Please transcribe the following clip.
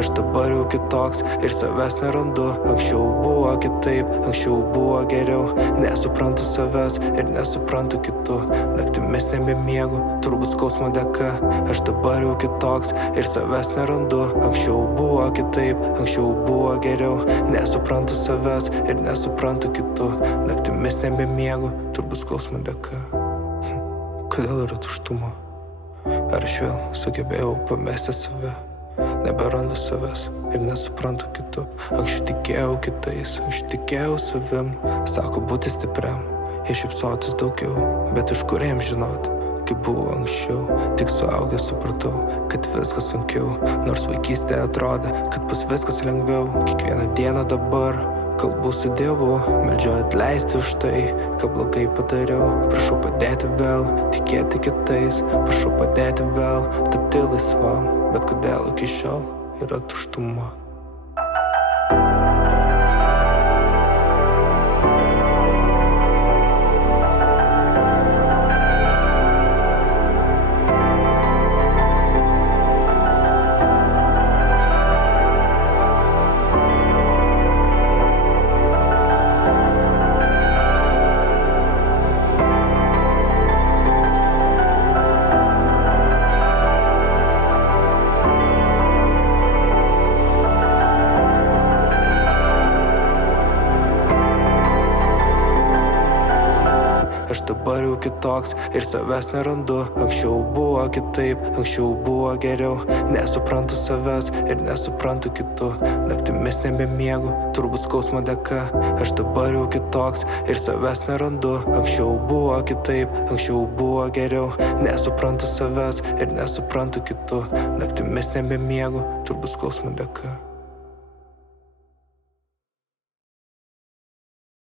Aš dabar jau kitoks ir savęs nerandu. Anksčiau buvo kitaip, anksčiau buvo geriau. Nesuprantu savęs ir nesuprantu kitų. Naktimis nebemiegu, turbūt skausmo dėka. Aš dabar jau kitoks ir savęs nerandu. Anksčiau buvo kitaip, anksčiau buvo geriau. Nesuprantu savęs ir nesuprantu kitų. Naktimis nebemiegu, turbūt skausmo dėka. Kodėl yra tuštuma? Ar aš vėl sugebėjau pamesti save? Neberandu savęs ir nesuprantu kitų. Anksčiau tikėjau kitais, anksčiau tikėjau savim. Sako būti stipriam, jei šypsotis daugiau. Bet iš kur jam žinot, kaip buvo anksčiau? Tik suaugęs supratau, kad viskas sunkiau. Nors vaikystėje atrodė, kad bus viskas lengviau. Kiekvieną dieną dabar kalbu su Dievu, meldžiu atleisti už tai, ką blogai padariau. Prašau padėti vėl, tikėti kitais. Prašau padėti vėl, tapti laisvam. Bet kodėl iki šiol yra tuštuma? Aš dabar jau kitoks ir savęs nerandu. Anksčiau buvo kitaip, anksčiau buvo geriau. Nesuprantu savęs ir nesuprantu kitų. Naktimis nebemiegu, turbūt skausmo dėka. Aš dabar jau kitoks ir savęs nerandu. Anksčiau buvo kitaip, anksčiau buvo geriau. Nesuprantu savęs ir nesuprantu kitų. Naktimis nebemiegu, turbūt skausmo dėka.